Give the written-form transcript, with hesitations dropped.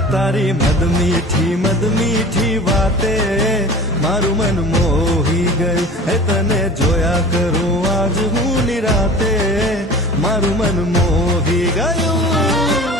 તારી મદ મીઠી વાતે મારું મન મોહી ગયું. હે તને જોયા કરું આજ હું નિરાતે મારું મન મોહી ગયું.